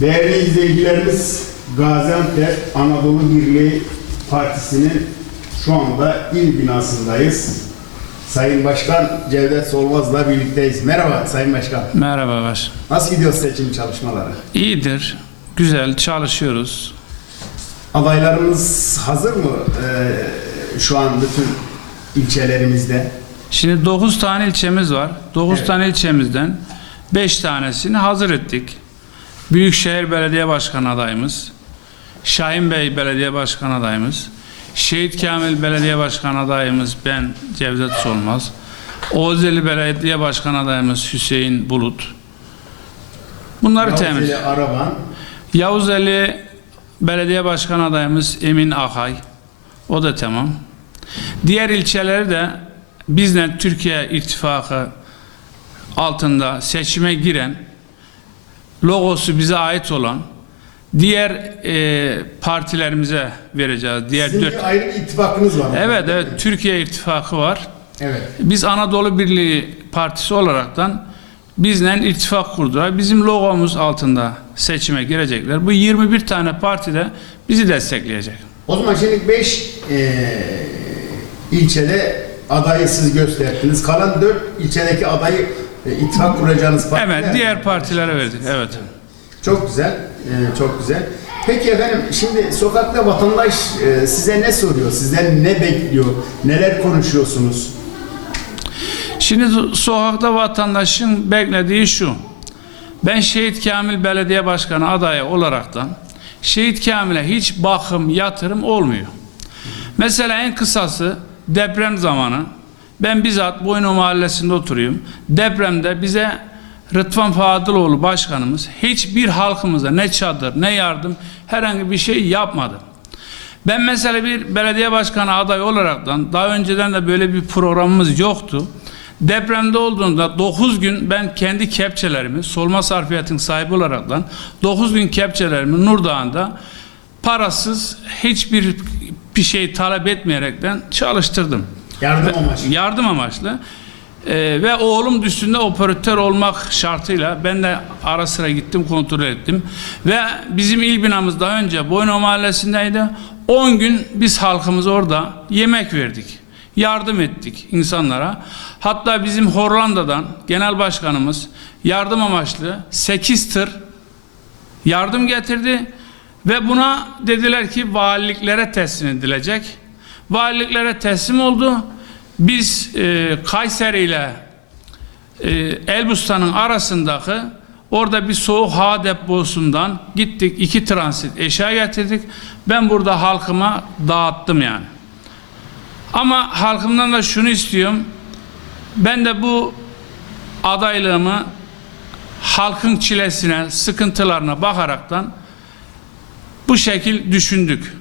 Değerli izleyicilerimiz Gaziantep Anadolu Birliği Partisi'nin şu anda il binasındayız. Sayın Başkan Cevdet Solmaz'la birlikteyiz. Merhaba Sayın Başkan. Merhaba baş. Nasıl gidiyor seçim çalışmaları? İyidir. Güzel çalışıyoruz. Adaylarımız hazır mı ee, şu an bütün ilçelerimizde? Şimdi 9 tane ilçemiz var. 9 Evet. tane ilçemizden 5 tanesini hazır ettik. Büyükşehir Belediye Başkanı adayımız, Şahin Bey Belediye Başkanı adayımız, Şehit Kamil Belediye Başkanı adayımız ben Cevdet Solmaz, Oğuzeli Belediye Başkanı adayımız Hüseyin Bulut. Bunları temin. Yavuzeli Araban, Yavuzeli Belediye Başkan adayımız Emin Akay. O da tamam. Diğer ilçeleri de bizle Türkiye İttifakı altında seçime giren logosu bize ait olan diğer e, partilerimize vereceğiz. Diğer sizin dört. bir ayrı bir ittifakınız var. Evet evet Türkiye İttifakı var. Evet. Biz Anadolu Birliği Partisi olaraktan bizle ittifak kurdular. Bizim logomuz altında seçime girecekler. Bu 21 tane parti de bizi destekleyecek. O zaman şimdi 5 ilçede adayı siz gösterdiniz. Kalan 4 ilçedeki adayı e, ittifak kuracağınız partiler. Evet, diğer partilere verdik. Evet. Çok güzel, e, çok güzel. Peki efendim şimdi sokakta vatandaş e, size ne soruyor? Sizden ne bekliyor? Neler konuşuyorsunuz? Şimdi so- sokakta vatandaşın beklediği şu. Ben Şehit Kamil Belediye Başkanı adayı olaraktan Şehit Kamil'e hiç bakım, yatırım olmuyor. Mesela en kısası deprem zamanı ben bizzat Boynu Mahallesi'nde oturuyorum. Depremde bize Rıdvan Fadıloğlu başkanımız hiçbir halkımıza ne çadır ne yardım herhangi bir şey yapmadı. Ben mesela bir belediye başkanı adayı olaraktan daha önceden de böyle bir programımız yoktu. Depremde olduğunda 9 gün ben kendi kepçelerimi solma sarfiyatın sahibi olaraktan 9 gün kepçelerimi Nurdağ'ında parasız hiçbir bir şey talep etmeyerekten çalıştırdım. Yardım amaçlı. Yardım amaçlı. Ee, ve oğlum üstünde operatör olmak şartıyla ben de ara sıra gittim kontrol ettim. Ve bizim il binamız daha önce Boyno Mahallesi'ndeydi. 10 gün biz halkımız orada yemek verdik. Yardım ettik insanlara. Hatta bizim Hollanda'dan genel başkanımız yardım amaçlı 8 tır yardım getirdi ve buna dediler ki valiliklere teslim edilecek. Valiliklere teslim oldu. Biz e, Kayseri ile e, Elbistan'ın arasındaki orada bir soğuk hava deposundan gittik iki transit eşya getirdik. Ben burada halkıma dağıttım yani. Ama halkımdan da şunu istiyorum. Ben de bu adaylığımı halkın çilesine, sıkıntılarına bakaraktan bu şekil düşündük.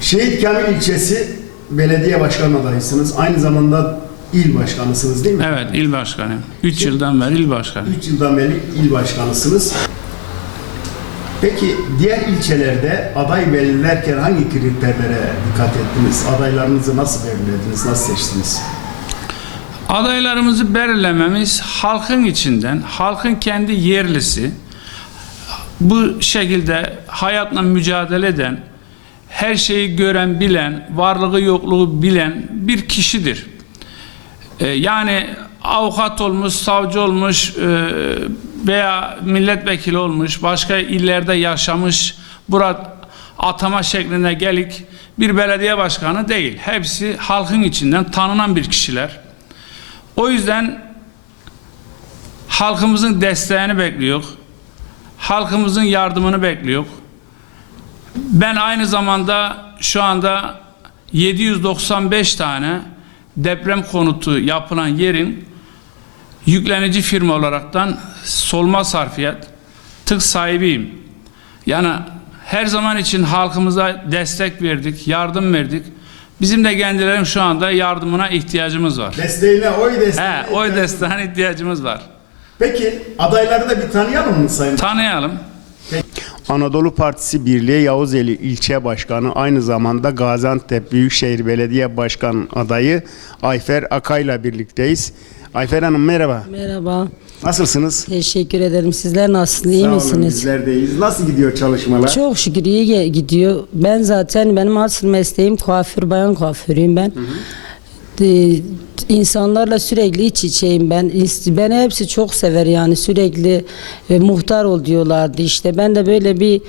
Şehit Kamil ilçesi belediye başkanı adayısınız. Aynı zamanda il başkanısınız değil mi? Evet, il başkanıyım. 3 yıldan beri il başkanı. 3 yıldan beri il başkanısınız. Peki diğer ilçelerde aday belirlerken hangi kriterlere dikkat ettiniz? Adaylarınızı nasıl belirlediniz? Nasıl seçtiniz? Adaylarımızı belirlememiz halkın içinden, halkın kendi yerlisi, bu şekilde hayatla mücadele eden, her şeyi gören, bilen, varlığı yokluğu bilen bir kişidir. Ee, yani avukat olmuş, savcı olmuş e, veya milletvekili olmuş, başka illerde yaşamış, burada atama şeklinde gelik bir belediye başkanı değil. Hepsi halkın içinden tanınan bir kişiler. O yüzden halkımızın desteğini bekliyor. Halkımızın yardımını bekliyor. Ben aynı zamanda şu anda 795 tane deprem konutu yapılan yerin yüklenici firma olaraktan solma sarfiyat tık sahibiyim. Yani her zaman için halkımıza destek verdik, yardım verdik. Bizim de kendilerin şu anda yardımına ihtiyacımız var. Desteğine, oy desteğine. He, oy desteğine ihtiyacımız var. Peki adayları da bir tanıyalım mı Sayın Tanıyalım. Anadolu Partisi Birliği Yavuzeli İlçe Başkanı aynı zamanda Gaziantep Büyükşehir Belediye Başkan adayı Ayfer Akay'la birlikteyiz. Ayfer Hanım merhaba. Merhaba. Nasılsınız? Teşekkür ederim. Sizler nasılsınız? İyi Sağ olun, misiniz? bizler. Nasıl gidiyor çalışmalar? Çok şükür iyi gidiyor. Ben zaten benim asıl mesleğim kuaför, bayan kuaförüyüm ben. De, insanlarla sürekli iç içeyim ben. Beni hepsi çok sever yani sürekli e, muhtar ol diyorlardı işte. Ben de böyle bir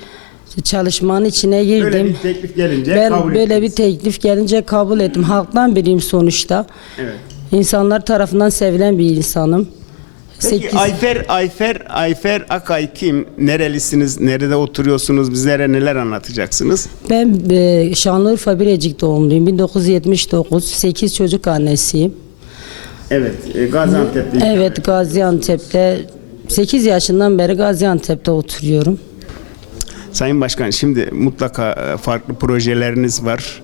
çalışmanın içine girdim. Böyle bir teklif gelince ben kabul böyle bir ettiniz. teklif gelince kabul ettim. Halktan biriyim sonuçta. Evet. İnsanlar tarafından sevilen bir insanım. Peki Ayfer, Ayfer, Ayfer Akay kim? Nerelisiniz? Nerede oturuyorsunuz? Bizlere neler anlatacaksınız? Ben e, Şanlıurfa Birecik doğumluyum. 1979. 8 çocuk annesiyim. Evet, e, Gaziantep'te. Evet Gaziantep'te 8 yaşından beri Gaziantep'te oturuyorum. Sayın Başkan şimdi mutlaka e, farklı projeleriniz var.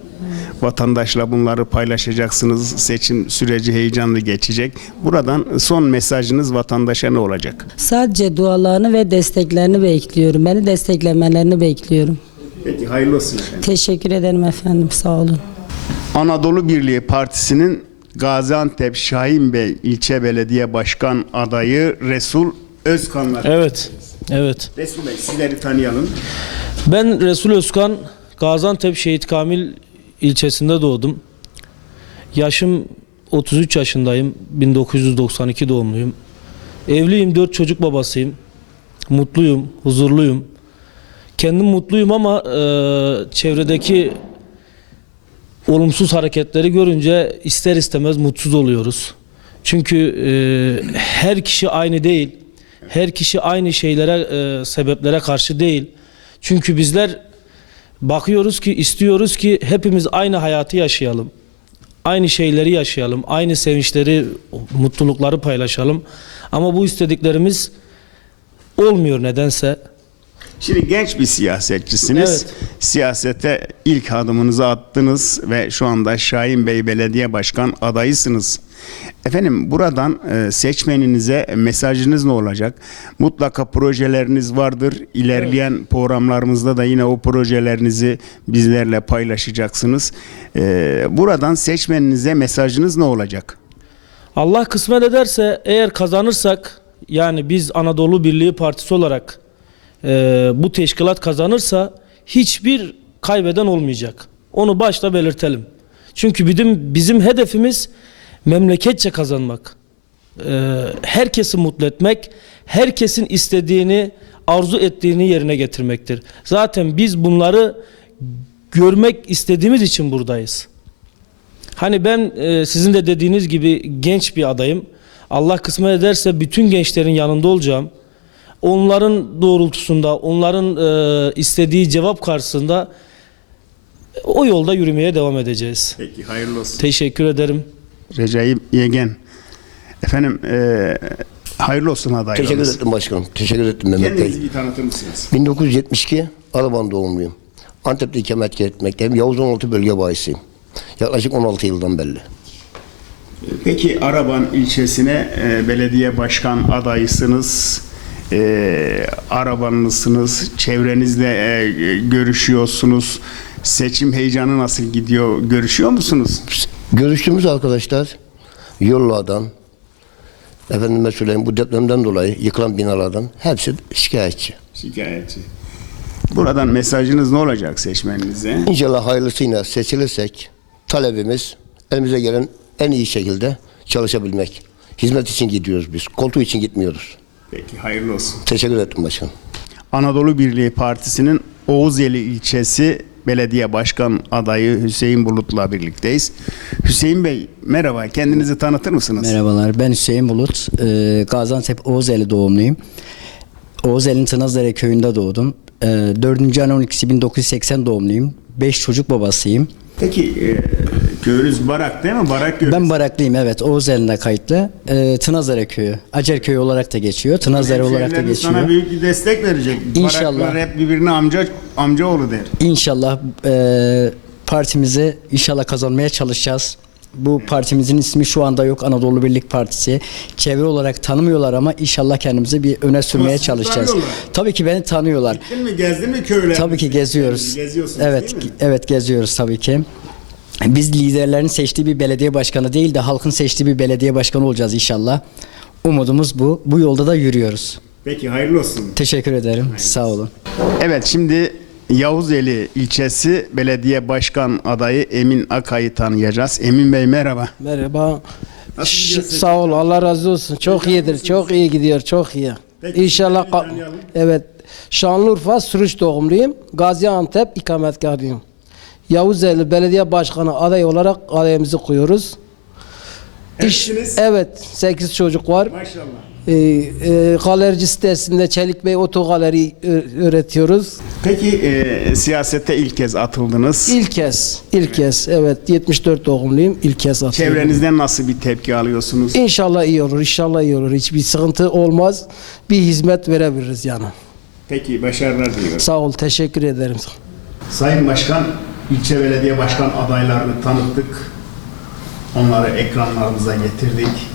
Vatandaşla bunları paylaşacaksınız. Seçim süreci heyecanlı geçecek. Buradan son mesajınız vatandaşa ne olacak? Sadece dualarını ve desteklerini bekliyorum. Beni desteklemelerini bekliyorum. Peki hayırlı olsun efendim. Teşekkür ederim efendim. Sağ olun. Anadolu Birliği Partisi'nin Gaziantep Şahinbey İlçe Belediye Başkan adayı Resul Özkan'la. Evet, evet. Resul Bey sizleri tanıyalım. Ben Resul Özkan, Gaziantep Şehit Kamil ilçesinde doğdum. Yaşım 33 yaşındayım. 1992 doğumluyum. Evliyim, 4 çocuk babasıyım. Mutluyum, huzurluyum. Kendim mutluyum ama e, çevredeki olumsuz hareketleri görünce ister istemez mutsuz oluyoruz. Çünkü e, her kişi aynı değil. Her kişi aynı şeylere, e, sebeplere karşı değil. Çünkü bizler bakıyoruz ki, istiyoruz ki hepimiz aynı hayatı yaşayalım. Aynı şeyleri yaşayalım. Aynı sevinçleri, mutlulukları paylaşalım. Ama bu istediklerimiz olmuyor nedense. Şimdi genç bir siyasetçisiniz. Evet. Siyasete ilk adımınızı attınız ve şu anda Şahin Bey Belediye Başkan adayısınız. Efendim buradan e, seçmeninize mesajınız ne olacak? Mutlaka projeleriniz vardır. İlerleyen programlarımızda da yine o projelerinizi bizlerle paylaşacaksınız. E, buradan seçmeninize mesajınız ne olacak? Allah kısmet ederse eğer kazanırsak yani biz Anadolu Birliği Partisi olarak e, bu teşkilat kazanırsa hiçbir kaybeden olmayacak. Onu başta belirtelim. Çünkü bizim bizim hedefimiz memleketçe kazanmak. E, herkesi mutlu etmek, herkesin istediğini, arzu ettiğini yerine getirmektir. Zaten biz bunları görmek istediğimiz için buradayız. Hani ben e, sizin de dediğiniz gibi genç bir adayım. Allah kısmet ederse bütün gençlerin yanında olacağım. Onların doğrultusunda, onların e, istediği cevap karşısında o yolda yürümeye devam edeceğiz. Peki hayırlı olsun. Teşekkür ederim. Recai Yegen. Efendim e, hayırlı olsun adaylığınız. Teşekkür ederim başkanım. Teşekkür ederim Mehmet Bey. Kendinizi tanıtır mısınız? 1972 Araban doğumluyum. Antep'te ikamet etmekteyim. Yavuz 16 bölge bayisiyim. Yaklaşık 16 yıldan belli. Peki Araban ilçesine e, belediye başkan adayısınız. E, Arabanlısınız. Çevrenizle e, görüşüyorsunuz. Seçim heyecanı nasıl gidiyor? Görüşüyor musunuz? Görüştüğümüz arkadaşlar yollardan, efendime söyleyeyim bu depremden dolayı yıkılan binalardan hepsi şikayetçi. Şikayetçi. Buradan mesajınız ne olacak seçmeninize? İnşallah hayırlısıyla seçilirsek talebimiz elimize gelen en iyi şekilde çalışabilmek. Hizmet için gidiyoruz biz. Koltuğu için gitmiyoruz. Peki hayırlı olsun. Teşekkür ederim başkanım. Anadolu Birliği Partisi'nin Oğuzeli ilçesi belediye başkan adayı Hüseyin Bulut'la birlikteyiz. Hüseyin Bey merhaba kendinizi tanıtır mısınız? Merhabalar ben Hüseyin Bulut. Ee, Gaziantep Oğuzeli doğumluyum. Oğuzeli'nin Tınazdere köyünde doğdum. Ee, 4. ayın 12'si 1980 doğumluyum. 5 çocuk babasıyım. Peki e, köyünüz Barak değil mi? Barak köyü. Ben Baraklıyım evet Oğuzeli'nde kayıtlı. Ee, Tınazdere köyü. Acer köyü olarak da geçiyor. Tınazdere olarak da Hemşehrileriniz geçiyor. Sana büyük bir destek verecek. İnşallah. Baraklar hep birbirine amca amcaoğlu der. İnşallah e, partimizi inşallah kazanmaya çalışacağız. Bu partimizin ismi şu anda yok Anadolu Birlik Partisi. Çevre olarak tanımıyorlar ama inşallah kendimizi bir öne sürmeye sizi çalışacağız. tanıyorlar. Tabii ki beni tanıyorlar. Gittin mi gezdin mi köyler? Tabii ki geziyoruz. Geziyorsunuz Evet, değil mi? evet geziyoruz tabii ki. Biz liderlerin seçtiği bir belediye başkanı değil de halkın seçtiği bir belediye başkanı olacağız inşallah. Umudumuz bu. Bu yolda da yürüyoruz. Peki hayırlı olsun. Teşekkür ederim. Sağ olun. Evet şimdi Yavuzeli ilçesi belediye başkan adayı Emin Akay'ı tanıyacağız. Emin Bey merhaba. Merhaba. Ş-? Sağ ol. Allah razı olsun. Çok iyidir. Çok iyi gidiyor. Çok iyi. Peki, İnşallah. ka- tanıyalım. evet. Şanlıurfa Suruç doğumluyum. Gaziantep ikametgahıyım. Yavuzeli Belediye Başkanı aday olarak adayımızı koyuyoruz. İş- Hepsiniz? evet. 8 çocuk var. Maşallah. Ee, e, galerci sitesinde Çelik Bey Oto Galeri ö- öğretiyoruz. Peki e, siyasete ilk kez atıldınız. İlk kez. ilk kez. Evet. 74 doğumluyum. İlk kez atıyorum. Çevrenizden nasıl bir tepki alıyorsunuz? İnşallah iyi olur, inşallah iyi olur. Hiçbir sıkıntı olmaz. Bir hizmet verebiliriz yani. Peki başarılar diliyorum. Sağ ol, teşekkür ederim. Sayın Başkan, ilçe belediye başkan adaylarını tanıttık. Onları ekranlarımıza getirdik.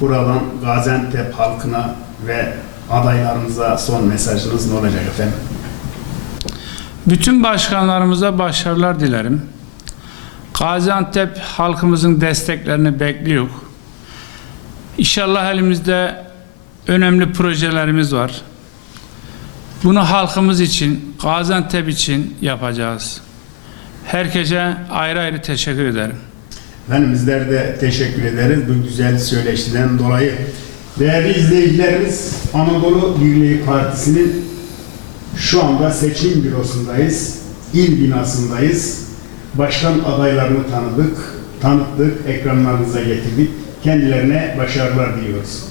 Buradan Gaziantep halkına ve adaylarımıza son mesajınız ne olacak efendim? Bütün başkanlarımıza başarılar dilerim. Gaziantep halkımızın desteklerini bekliyor. İnşallah elimizde önemli projelerimiz var. Bunu halkımız için, Gaziantep için yapacağız. Herkese ayrı ayrı teşekkür ederim. Efendim bizler de teşekkür ederiz bu güzel söyleşiden dolayı. Değerli izleyicilerimiz Anadolu Birliği Partisi'nin şu anda seçim bürosundayız. İl binasındayız. Başkan adaylarını tanıdık, tanıttık, ekranlarınıza getirdik. Kendilerine başarılar diliyoruz.